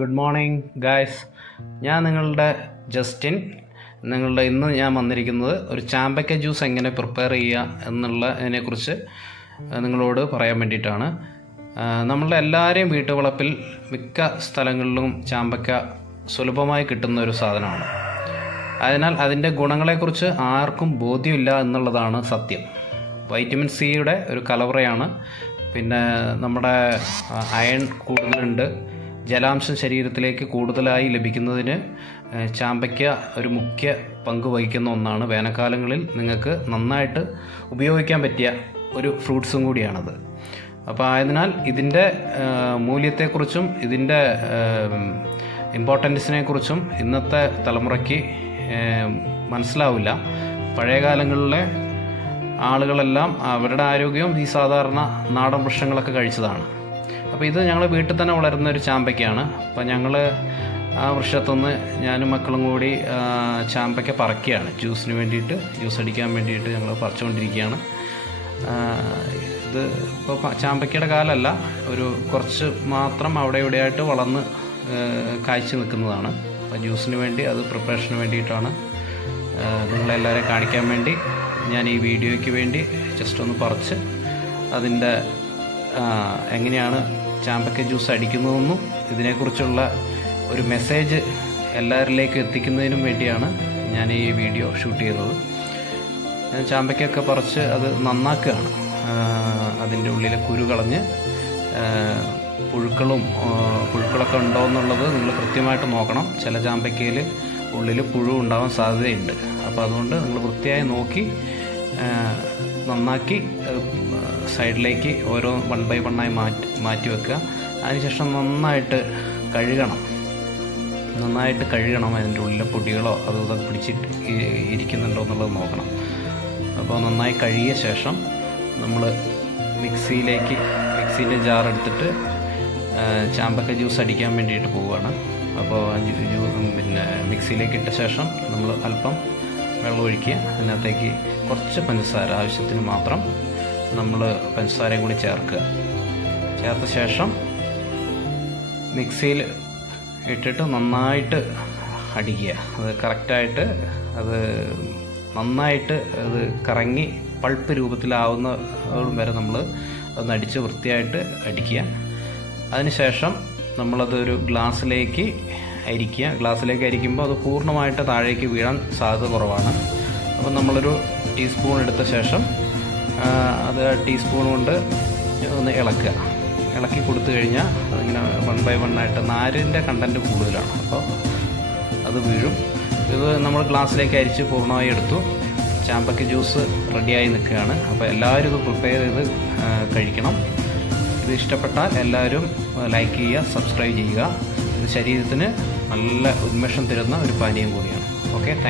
Good morning guys. ഞാൻ നിങ്ങളുടെ Justin. നിങ്ങളുടെ ഇന്ന് ഞാൻ വന്നിരിക്കുന്നത് ഒരു ചാമ്പക്ക ജ്യൂസ് എങ്ങനെ പ്രിപ്പയർ ചെയ്യുക എന്നുള്ളതിനെക്കുറിച്ച് നിങ്ങളോട് പറയാൻ വേണ്ടിയിട്ടാണ്. നമ്മളുടെ എല്ലാവരെയും വീട്ടുവളപ്പിൽ മിക്ക സ്ഥലങ്ങളിലും ചാമ്പക്ക സുലഭമായി കിട്ടുന്ന ഒരു സാധനമാണ്. അതിനാൽ അതിന്റെ ഗുണങ്ങളെക്കുറിച്ച് ആർക്കും ബോധ്യമില്ല എന്നുള്ളതാണ് സത്യം. വൈറ്റമിൻ സിയുടെ ഒരു കലവറയാണ്. പിന്നെ നമ്മുടെ അയൺ കൂടുതലുണ്ട് ജലാംശം ശരീരത്തിലേക്ക് കൂടുതലായി ലഭിക്കുന്നതിന് ചാമ്പയ്ക്ക ഒരു മുഖ്യ പങ്ക് വഹിക്കുന്ന ഒന്നാണ്. വേനൽക്കാലങ്ങളിൽ നിങ്ങൾക്ക് നന്നായിട്ട് ഉപയോഗിക്കാൻ പറ്റിയ ഒരു ഫ്രൂട്ട്സും കൂടിയാണത്. അപ്പോൾ ആയതിനാൽ ഇതിന്റെ മൂല്യത്തെക്കുറിച്ചും ഇതിന്റെ ഇമ്പോർട്ടൻസിനെ കുറിച്ചും ഇന്നത്തെ തലമുറയ്ക്ക് മനസ്സിലാവില്ല. പഴയ കാലങ്ങളിലെ ആളുകളെല്ലാം അവരുടെ ആരോഗ്യവും ഈ സാധാരണ നാടൻ വൃക്ഷങ്ങളൊക്കെ കഴിച്ചതാണ്. അപ്പോൾ ഇത് ഞങ്ങൾ വീട്ടിൽ തന്നെ വളരുന്ന ഒരു ചാമ്പയ്ക്കാണ്. അപ്പോൾ ഞങ്ങൾ ആ വൃക്ഷത്തുനിന്ന് ഞാനും മക്കളും കൂടി ചാമ്പയ്ക്ക പറക്കുകയാണ്. ജ്യൂസിന് വേണ്ടിയിട്ട് ജ്യൂസ് അടിക്കാൻ വേണ്ടിയിട്ട് ഞങ്ങൾ പറിച്ചുകൊണ്ടിരിക്കുകയാണ്. ഇത് ഇപ്പോൾ ചാമ്പയ്ക്കയുടെ കാലമല്ല ഒരു കുറച്ച് മാത്രം അവിടെ ഇവിടെയായിട്ട് വളർന്ന് കാഴ്ച നിൽക്കുന്നതാണ്. അപ്പോൾ ജ്യൂസിന് വേണ്ടി അത് പ്രിപ്പറേഷന് വേണ്ടിയിട്ടാണ് നിങ്ങളെല്ലാവരെയും കാണിക്കാൻ വേണ്ടി ഞാൻ ഈ വീഡിയോയ്ക്ക് വേണ്ടി ജസ്റ്റ് ഒന്ന് പറിച്ച് അതിന്റെ എങ്ങനെയാണ് ചാമ്പക്ക ജ്യൂസ് അടിക്കുന്നതെന്നും ഇതിനെക്കുറിച്ചുള്ള ഒരു മെസ്സേജ് എല്ലാവരിലേക്കും എത്തിക്കുന്നതിനും വേണ്ടിയാണ് ഞാൻ ഈ വീഡിയോ ഷൂട്ട് ചെയ്തത്. ഞാൻ ചാമ്പയ്ക്കൊക്കെ പറിച്ച് അത് നന്നാക്കുകയാണ്. അതിന്റെ ഉള്ളിലെ കുരു കളഞ്ഞ് പുഴുക്കളും പുഴുക്കളൊക്കെ ഉണ്ടോ എന്നുള്ളത് നിങ്ങൾ കൃത്യമായിട്ട് നോക്കണം. ചില ചാമ്പയ്ക്കയിൽ ഉള്ളിൽ പുഴു ഉണ്ടാവാൻ സാധ്യതയുണ്ട്. അപ്പോൾ അതുകൊണ്ട് നിങ്ങൾ വൃത്തിയായി നോക്കി നന്നാക്കി സൈഡിലേക്ക് ഓരോ വൺ ബൈ വണ്ണായി മാറ്റി മാറ്റി വെക്കുക. അതിനുശേഷം നന്നായിട്ട് കഴുകണം. നന്നായിട്ട് കഴുകണം അതിന്റെ ഉള്ളിലെ പൊടികളോ അത് ഇതൊക്കെ പിടിച്ചിട്ട് ഇരിക്കുന്നുണ്ടോ എന്നുള്ളത് നോക്കണം. അപ്പോൾ നന്നായി കഴുകിയ ശേഷം നമ്മൾ മിക്സിയിലേക്ക് മിക്സിന്റെ ജാർ എടുത്തിട്ട് ചാമ്പക്ക ജ്യൂസ് അടിക്കാൻ വേണ്ടിയിട്ട് പോവുകയാണ്. അപ്പോൾ ജ്യൂസ് പിന്നെ മിക്സിയിലേക്ക് ഇട്ട ശേഷം നമ്മൾ അല്പം വെള്ളം ഒഴിക്കുക. അതിനകത്തേക്ക് കുറച്ച് പഞ്ചസാര ആവശ്യത്തിന് മാത്രം നമ്മൾ പഞ്ചസാരയും കൂടി ചേർക്കുക ചേർത്ത ശേഷം മിക്സിയിൽ ഇട്ടിട്ട് നന്നായിട്ട് അടിക്കുക. അത് കറക്റ്റായിട്ട് അത് നന്നായിട്ട് അത് കറങ്ങി പൾപ്പ് രൂപത്തിലാവുന്ന വരെ നമ്മൾ ഒന്ന് അടിച്ച് വൃത്തിയായിട്ട് അടിക്കുക. അതിനുശേഷം നമ്മളതൊരു ഗ്ലാസ്സിലേക്ക് അരിക്കുക. ഗ്ലാസ്സിലേക്ക് അരിക്കുമ്പോൾ അത് പൂർണമായിട്ട് താഴേക്ക് വീഴാൻ സാധ്യത കുറവാണ്. അപ്പോൾ നമ്മളൊരു ടീസ്പൂൺ എടുത്ത ശേഷം അത് ടീസ്പൂൺ കൊണ്ട് ഒന്ന് ഇളക്കുക. ഇളക്കി കൊടുത്തു കഴിഞ്ഞാൽ അതിങ്ങനെ വൺ ബൈ വൺ ആയിട്ട് നാരിന്റെ കണ്ടന്റ് കൂടുതലാണ്. അപ്പോൾ അത് വീഴും. ഇത് നമ്മൾ ഗ്ലാസ്സിലേക്ക് അരിച്ച് പൂർണമായി എടുത്തു. ചാമ്പക്ക ജ്യൂസ് റെഡിയായി നിൽക്കുകയാണ്. അപ്പോൾ എല്ലാവരും ഇത് പ്രിപ്പയർ ചെയ്ത് കഴിക്കണം. ഇത് ഇഷ്ടപ്പെട്ടാൽ എല്ലാവരും ലൈക്ക് ചെയ്യുക സബ്സ്ക്രൈബ് ചെയ്യുക. ഇത് ശരീരത്തിന് നല്ല ഉന്മേഷം തരുന്ന ഒരു പാനീയം കൂടിയാണ്. Okay thank